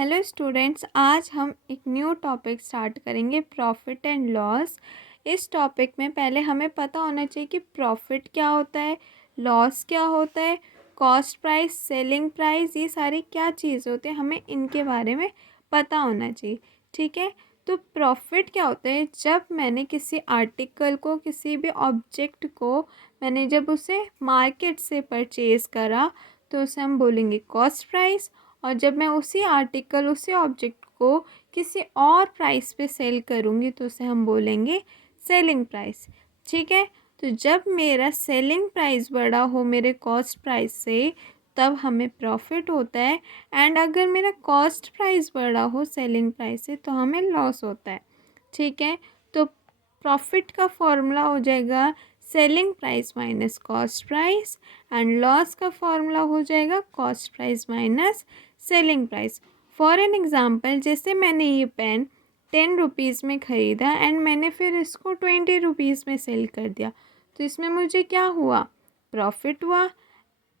Hello students, आज हम एक न्यू टॉपिक स्टार्ट करेंगे, प्रॉफिट एंड लॉस। इस टॉपिक में पहले हमें पता होना चाहिए कि प्रॉफिट क्या होता है, लॉस क्या होता है, कॉस्ट प्राइस, सेलिंग प्राइस, ये सारी क्या चीज़ होते हैं, हमें इनके बारे में पता होना चाहिए। ठीक है, तो प्रॉफिट क्या होता है? जब मैंने किसी आर्टिकल को, किसी भी ऑब्जेक्ट को मैंने जब उसे मार्केट से परचेज़ करा तो उसे हम बोलेंगे कॉस्ट प्राइस। और जब मैं उसी आर्टिकल, उसी ऑब्जेक्ट को किसी और प्राइस पे सेल करूँगी तो उसे हम बोलेंगे सेलिंग प्राइस। ठीक है, तो जब मेरा सेलिंग प्राइस बड़ा हो मेरे कॉस्ट प्राइस से तब हमें प्रॉफिट होता है, एंड अगर मेरा कॉस्ट प्राइस बड़ा हो सेलिंग प्राइस से तो हमें लॉस होता है। ठीक है, तो प्रॉफिट का फॉर्मूला हो जाएगा selling price minus cost price, and loss का फॉर्मूला हो जाएगा cost price minus selling price. For an example, जैसे मैंने ये पेन 10 रुपीज़ में ख़रीदा एंड मैंने फिर इसको 20 रुपीज़ में सेल कर दिया, तो इसमें मुझे क्या हुआ? प्रॉफिट हुआ।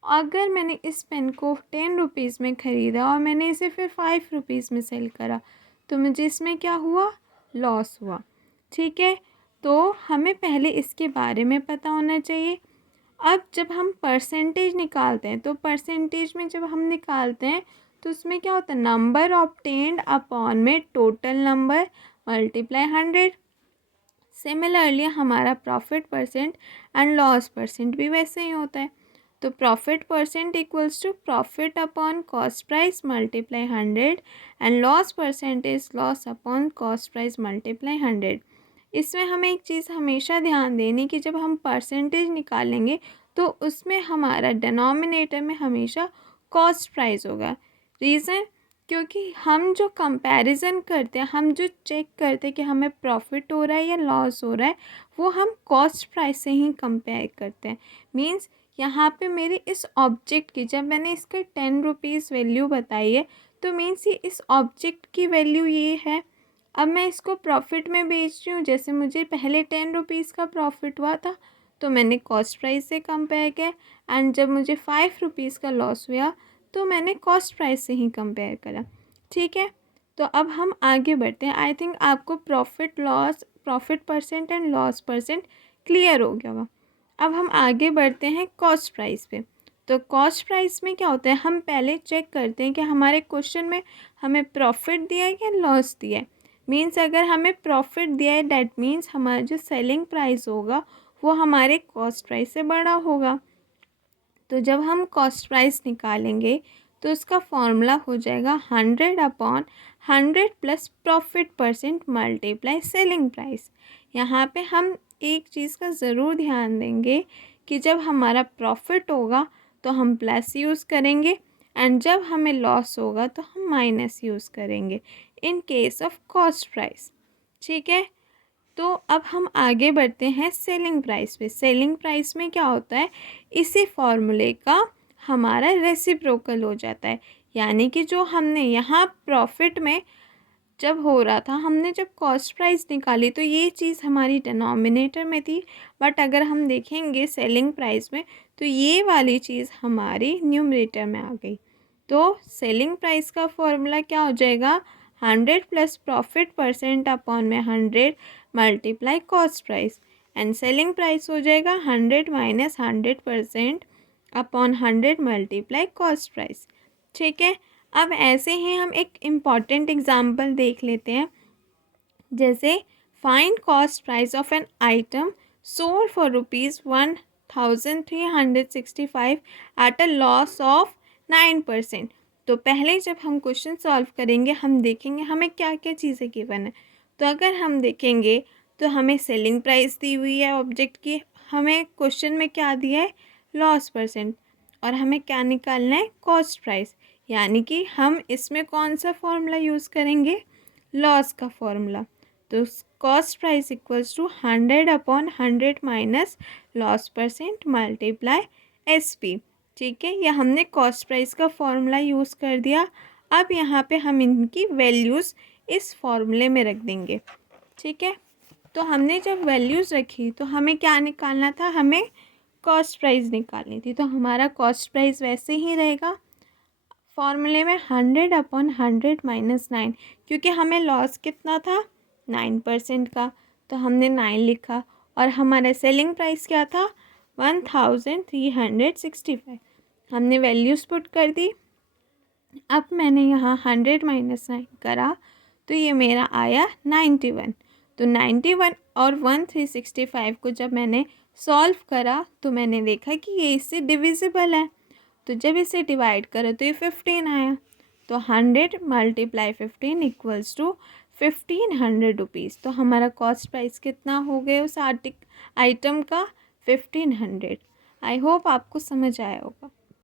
अगर मैंने इस पेन को 10 रुपीज़ में ख़रीदा और मैंने इसे फिर 5 रुपीज़ में सेल करा तो मुझे इसमें क्या हुआ? लॉस हुआ। ठीक है, तो हमें पहले इसके बारे में पता होना चाहिए। अब जब हम परसेंटेज निकालते हैं तो परसेंटेज में जब हम निकालते हैं तो उसमें क्या होता है? नंबर ऑब्टेन्ड अपॉन में टोटल नंबर मल्टीप्लाई 100। सिमिलरली हमारा profit percent and loss percent भी वैसे ही होता है। तो profit percent equals to profit upon cost price multiply 100 and loss percent is loss upon cost price multiply 100। इसमें हमें एक चीज़ हमेशा ध्यान देनी कि जब हम परसेंटेज निकालेंगे तो उसमें हमारा डिनोमिनेटर में हमेशा कॉस्ट प्राइस होगा। रीज़न, क्योंकि हम जो कंपैरिजन करते हैं, हम जो चेक करते हैं कि हमें प्रॉफिट हो रहा है या लॉस हो रहा है, वो हम कॉस्ट प्राइस से ही कंपेयर करते हैं। मींस यहाँ पे मेरे इस ऑब्जेक्ट की, जब मैंने इसके 10 रुपीज़ वैल्यू बताई है तो मीन्स ये इस ऑब्जेक्ट की वैल्यू ये है। अब मैं इसको प्रॉफिट में बेच रही हूँ, जैसे मुझे पहले 10 रुपीज़ का प्रॉफिट हुआ था तो मैंने कॉस्ट प्राइस से कंपेयर किया, एंड जब मुझे 5 रुपीज़ का लॉस हुआ तो मैंने कॉस्ट प्राइस से ही कंपेयर करा। ठीक है, तो अब हम आगे बढ़ते हैं। आई थिंक आपको profit loss, profit percent and loss percent clear हो गया होगा। अब हम आगे बढ़ते हैं कॉस्ट प्राइस पे। तो कॉस्ट प्राइस में क्या होता है? हम पहले चेक करते हैं कि हमारे क्वेश्चन में हमें प्रॉफिट दिया है या लॉस दिया है। मीन्स अगर हमें प्रॉफिट दिया है डैट मीन्स हमारा जो सेलिंग प्राइस होगा वो हमारे कॉस्ट प्राइस से बड़ा होगा। तो जब हम कॉस्ट प्राइस निकालेंगे तो उसका फॉर्मूला हो जाएगा 100/100 plus profit percent multiply selling price. यहाँ पे हम एक चीज़ का ज़रूर ध्यान देंगे कि जब हमारा प्रॉफिट होगा तो हम प्लस यूज़ करेंगे, एंड जब हमें लॉस होगा तो हम माइनस यूज़ करेंगे in case of cost price. ठीक है, तो अब हम आगे बढ़ते हैं सेलिंग प्राइस पे। सेलिंग प्राइस में क्या होता है? इसी फॉर्मूले का हमारा रेसिप्रोकल हो जाता है, यानी कि जो हमने यहाँ प्रॉफिट में जब हो रहा था, हमने जब कॉस्ट प्राइस निकाली तो ये चीज़ हमारी डिनोमिनेटर में थी, बट अगर हम देखेंगे सेलिंग प्राइस में तो ये वाली चीज़ हमारी न्यूमरेटर में आ गई। तो सेलिंग प्राइस का फॉर्मूला क्या हो जाएगा? 100 प्लस प्रॉफिट परसेंट अपॉन में 100 multiply cost price, and selling price हो जाएगा 100 minus 100% upon 100 multiply cost price. ठीक है, अब ऐसे ही हम एक इम्पॉर्टेंट एग्जाम्पल देख लेते हैं। जैसे find cost price of an item sold for ₹1365 at a loss of 9%। तो पहले जब हम क्वेश्चन सॉल्व करेंगे हम देखेंगे हमें क्या क्या चीज़ें गिवन है। तो अगर हम देखेंगे तो हमें सेलिंग प्राइस दी हुई है ऑब्जेक्ट की, हमें क्वेश्चन में क्या दिया है? लॉस परसेंट, और हमें क्या निकालना है? Cost price. यानी कि हम इसमें कौन सा फॉर्मूला यूज़ करेंगे? लॉस का फॉर्मूला। तो cost price equals to 100/100 minus loss percent multiply SP। ठीक है, यह हमने कॉस्ट प्राइस का फॉर्मूला यूज़ कर दिया। अब यहाँ पे हम इनकी वैल्यूज़ इस फॉर्मूले में रख देंगे। ठीक है, तो हमने जब वैल्यूज़ रखी तो हमें क्या निकालना था? हमें कॉस्ट प्राइस निकालनी थी, तो हमारा कॉस्ट प्राइस वैसे ही रहेगा फॉर्मूले में 100/100 - 9, क्योंकि हमें लॉस कितना था 9% का, तो हमने 9 लिखा। और हमारा सेलिंग प्राइस क्या था 1365। हमने वैल्यूज़ पुट कर दी। अब मैंने यहाँ 100 - 9 करा तो ये मेरा आया 91। तो 91 और 1365 को जब मैंने सॉल्व करा तो मैंने देखा कि ये इससे डिविजिबल है। तो जब इसे डिवाइड करो तो ये 15 आया। तो 100 × 15 = 1500 रुपीज़। तो हमारा कॉस्ट प्राइस कितना हो गया उस आइटम का 1500। आई होप आपको समझ आया होगा।